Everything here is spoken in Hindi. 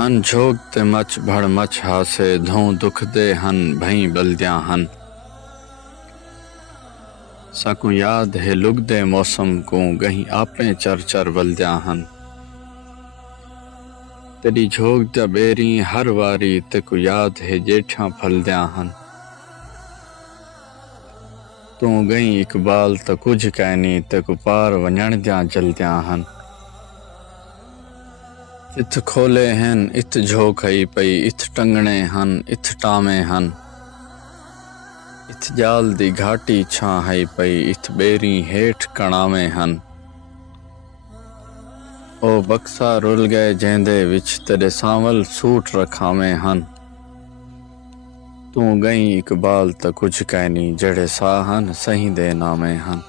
हन झोग ते मच भड़ मच हासे धों दुख दे हन भई बलद्या हन। साकू याद है लुगदे मौसम को गहीं आपे चर चर बलद्या हन। तेरी झोग दा बेरी हर वारी तेकू याद है जेठा फलद्या हन। तू गई इकबाल त कुछ कहनी तेकू पार वञण द्या जलद्या हन। इत खोले हन इत झोक हई पई इत टंगणे हन इत टामे हन। इत जाल दी घाटी छां हई पई इत बेरी हेठ कणावे हन। ओ बक्सा रुल गए जेंदे विच तेरे सांवल सूट रखावे हन। तू गई इकबाल त कुछ कहनी जड़े साहन सही दे नामे हन।